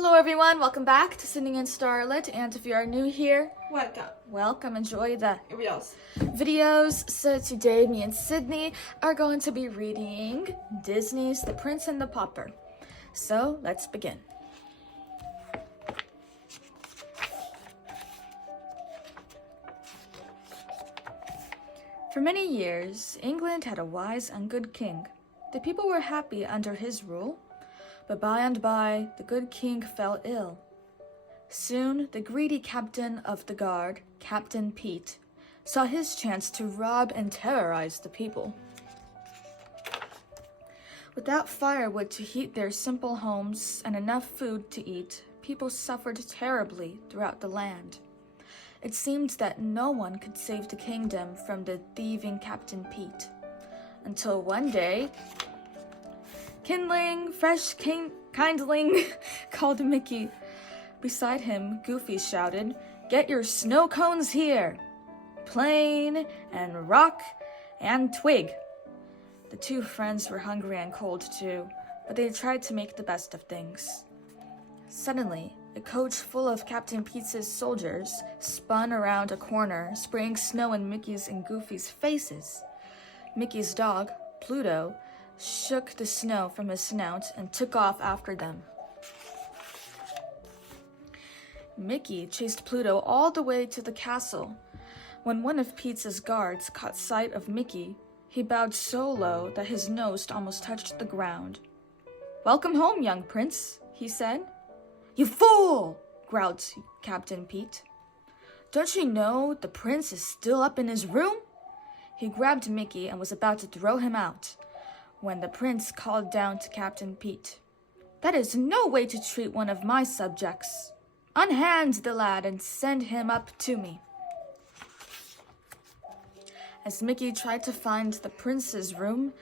Hello everyone, welcome back to Sitting in Starlit, and if you are new here, welcome, enjoy the videos. So today me and Sydney are going to be reading Disney's The Prince and the Pauper. So let's begin. For many years, England had a wise and good king. The people were happy under his rule. But by and by, the good king fell ill. Soon, the greedy captain of the guard, Captain Pete, saw his chance to rob and terrorize the people. Without firewood to heat their simple homes and enough food to eat, people suffered terribly throughout the land. It seemed that no one could save the kingdom from the thieving Captain Pete. Until one day, kindling, called Mickey. Beside him, Goofy shouted, "Get your snow cones here! Plane and rock and twig!" The two friends were hungry and cold too, but they tried to make the best of things. Suddenly, a coach full of Captain Pete's soldiers spun around a corner, spraying snow in Mickey's and Goofy's faces. Mickey's dog, Pluto, shook the snow from his snout and took off after them. Mickey chased Pluto all the way to the castle. When one of Pete's guards caught sight of Mickey, he bowed so low that his nose almost touched the ground. "Welcome home, young prince," he said. "You fool!" growled Captain Pete. "Don't you know the prince is still up in his room?" He grabbed Mickey and was about to throw him out, when the prince called down to Captain Pete. "That is no way to treat one of my subjects. Unhand the lad and send him up to me." As Mickey tried to find the prince's room,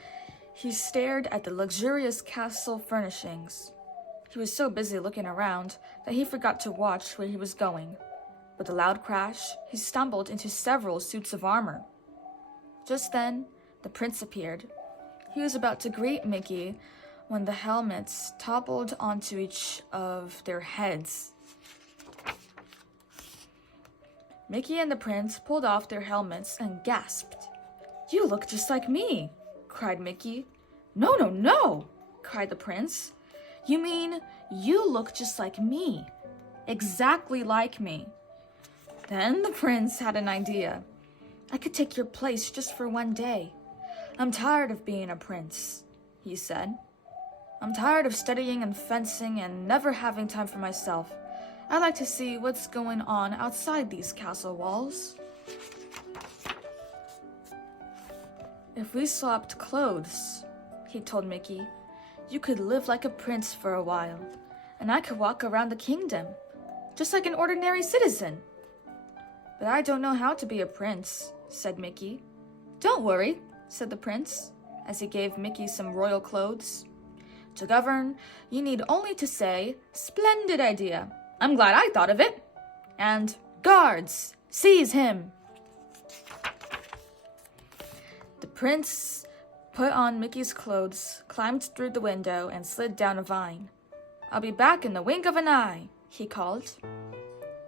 he stared at the luxurious castle furnishings. He was so busy looking around that he forgot to watch where he was going. With a loud crash, he stumbled into several suits of armor. Just then, the prince appeared. He was about to greet Mickey when the helmets toppled onto each of their heads. Mickey and the prince pulled off their helmets and gasped. "You look just like me," cried Mickey. No, cried the prince. "You mean you look just like me, exactly like me." Then the prince had an idea. "I could take your place just for one day. I'm tired of being a prince," he said. "I'm tired of studying and fencing and never having time for myself. I'd like to see what's going on outside these castle walls." "If we swapped clothes," he told Mickey, "you could live like a prince for a while, and I could walk around the kingdom, just like an ordinary citizen." "But I don't know how to be a prince," said Mickey. "Don't worry," said the prince, as he gave Mickey some royal clothes. "To govern, you need only to say, 'Splendid idea. I'm glad I thought of it.' And, 'Guards, seize him.'" The prince put on Mickey's clothes, climbed through the window, and slid down a vine. "I'll be back in the wink of an eye," he called.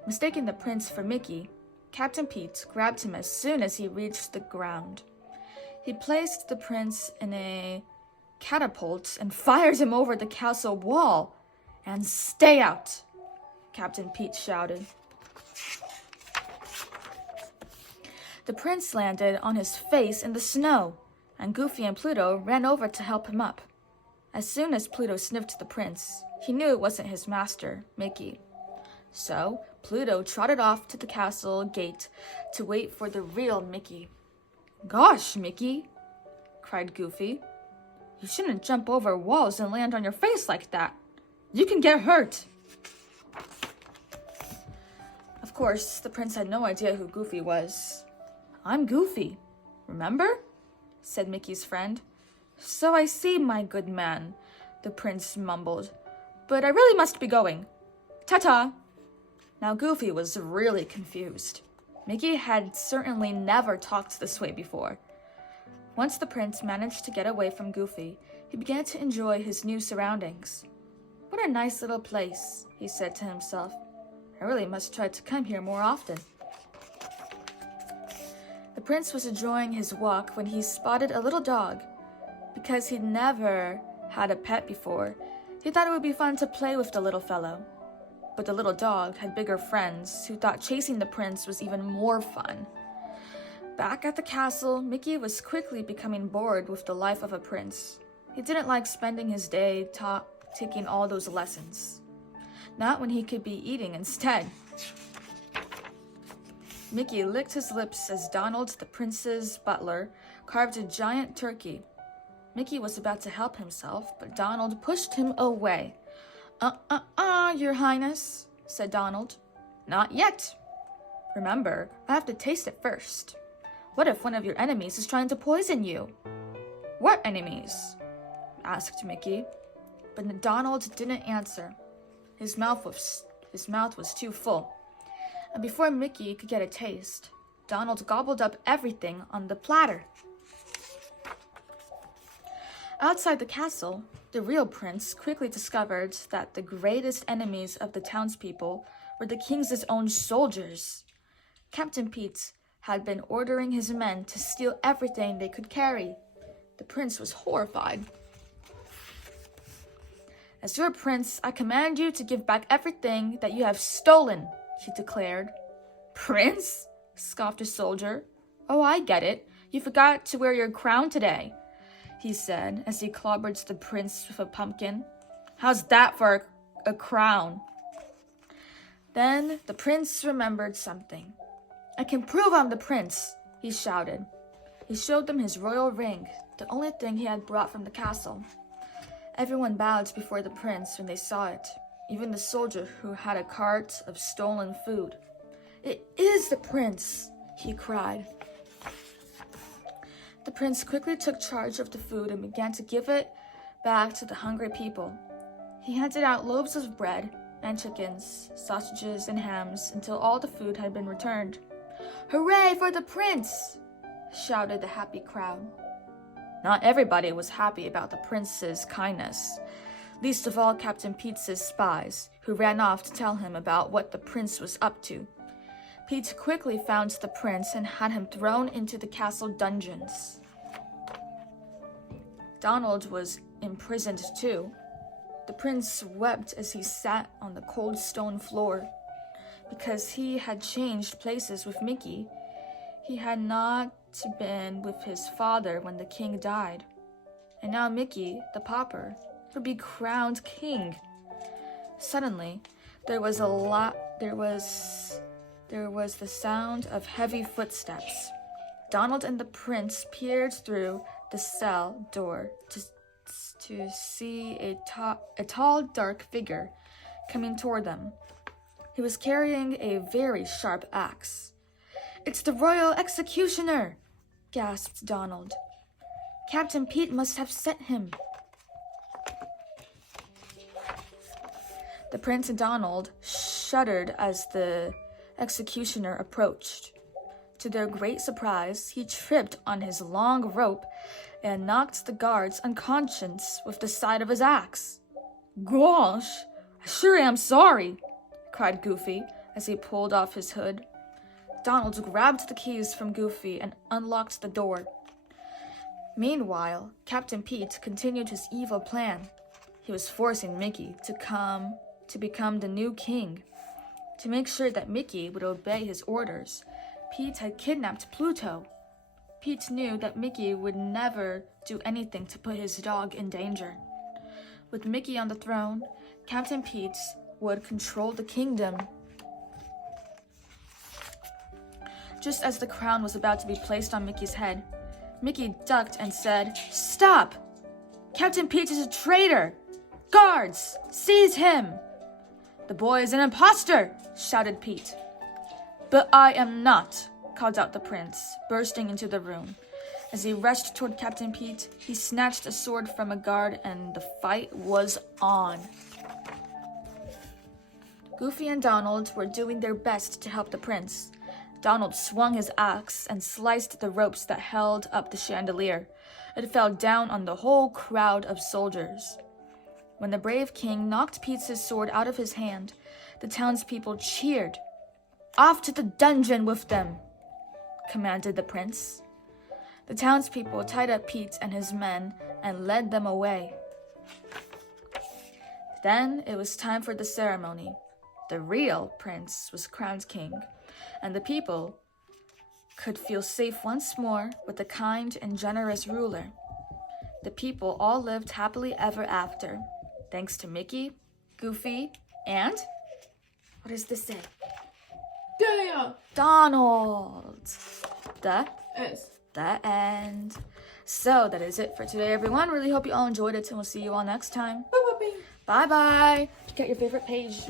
Mistaking the prince for Mickey, Captain Pete grabbed him as soon as he reached the ground. He placed the prince in a catapult and fired him over the castle wall. "And stay out!" Captain Pete shouted. The prince landed on his face in the snow, and Goofy and Pluto ran over to help him up. As soon as Pluto sniffed the prince, he knew it wasn't his master, Mickey. So Pluto trotted off to the castle gate to wait for the real Mickey. "Gosh, Mickey," cried Goofy. "You shouldn't jump over walls and land on your face like that. You can get hurt." Of course, the prince had no idea who Goofy was. "I'm Goofy, remember?" said Mickey's friend. "So I see, my good man," the prince mumbled. "But I really must be going. Ta-ta." Now Goofy was really confused. Mickey had certainly never talked this way before. Once the prince managed to get away from Goofy, he began to enjoy his new surroundings. What a nice little place, he said to himself. I really must try to come here more often. The prince was enjoying his walk when he spotted a little dog. Because he'd never had a pet before, he thought it would be fun to play with the little fellow. But the little dog had bigger friends who thought chasing the prince was even more fun. Back at the castle, Mickey was quickly becoming bored with the life of a prince. He didn't like spending his day taking all those lessons. Not when he could be eating instead. Mickey licked his lips as Donald, the prince's butler, carved a giant turkey. Mickey was about to help himself, but Donald pushed him away. Your Highness, said Donald. Not yet. Remember, I have to taste it first. What if one of your enemies is trying to poison you? What enemies? Asked Mickey. But Donald didn't answer. His mouth was too full. And before Mickey could get a taste, Donald gobbled up everything on the platter. Outside the castle, the real prince quickly discovered that the greatest enemies of the townspeople were the king's own soldiers. Captain Pete had been ordering his men to steal everything they could carry. The prince was horrified. As your prince, I command you to give back everything that you have stolen, he declared. Prince? Scoffed a soldier. Oh, I get it. You forgot to wear your crown today, he said as he clobbered the prince with a pumpkin. How's that for a crown? Then the prince remembered something. I can prove I'm the prince, he shouted. He showed them his royal ring, the only thing he had brought from the castle. Everyone bowed before the prince when they saw it, even the soldier who had a cart of stolen food. It is the prince, he cried. The prince quickly took charge of the food and began to give it back to the hungry people. He handed out loaves of bread and chickens, sausages and hams until all the food had been returned. Hooray for the prince! Shouted the happy crowd. Not everybody was happy about the prince's kindness, least of all Captain Pete's spies, who ran off to tell him about what the prince was up to. Pete quickly found the prince and had him thrown into the castle dungeons. Donald was imprisoned too. The prince wept as he sat on the cold stone floor. Because he had changed places with Mickey, he had not been with his father when the king died. And now Mickey, the pauper, would be crowned king. Suddenly, there was the sound of heavy footsteps. Donald and the prince peered through the cell door to see a tall, dark figure coming toward them. He was carrying a very sharp axe. It's the royal executioner, gasped Donald. Captain Pete must have sent him. The prince and Donald shuddered as the executioner approached. To their great surprise, he tripped on his long rope and knocked the guards unconscious with the side of his axe. Gosh, I sure am sorry, cried Goofy as he pulled off his hood. Donald grabbed the keys from Goofy and unlocked the door. Meanwhile, Captain Pete continued his evil plan. He was forcing Mickey to become the new king. To make sure that Mickey would obey his orders, Pete had kidnapped Pluto. Pete knew that Mickey would never do anything to put his dog in danger. With Mickey on the throne, Captain Pete would control the kingdom. Just as the crown was about to be placed on Mickey's head, Mickey ducked and said, Stop! Captain Pete is a traitor! Guards, seize him! The boy is an imposter, shouted Pete. But I am not, called out the prince, bursting into the room. As he rushed toward Captain Pete, he snatched a sword from a guard and the fight was on. Goofy and Donald were doing their best to help the prince. Donald swung his axe and sliced the ropes that held up the chandelier. It fell down on the whole crowd of soldiers. When the brave king knocked Pete's sword out of his hand, the townspeople cheered. "Off to the dungeon with them," commanded the prince. The townspeople tied up Pete and his men and led them away. Then it was time for the ceremony. The real prince was crowned king, and the people could feel safe once more with the kind and generous ruler. The people all lived happily ever after, thanks to Mickey, Goofy, and... what does this say? Donald. The end. So that is it for today, everyone. Really hope you all enjoyed it, and we'll see you all next time. Bye-bye. Check out your favorite page.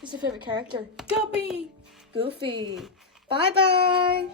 Who's your favorite character? Guppy. Goofy. Bye-bye.